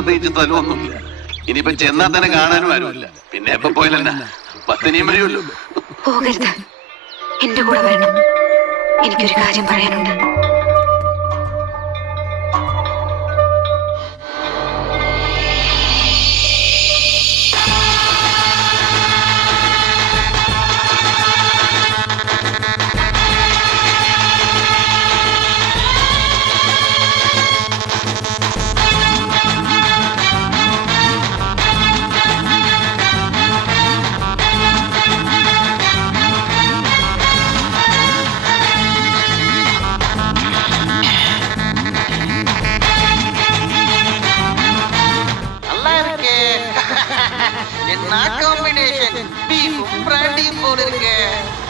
പ്രത്യേകിച്ച് സ്ഥലമൊന്നുമില്ല. ഇനിയിപ്പോ ചെന്നാ തന്നെ കാണാനും ആരുമില്ല. പിന്നെ എപ്പോ പോയാലല്ല പത്തിനിയും വരുമല്ലോ. പോകരുത്, എന്റെ കൂടെ വരണം. എനിക്കൊരു കാര്യം പറയാനുണ്ട്.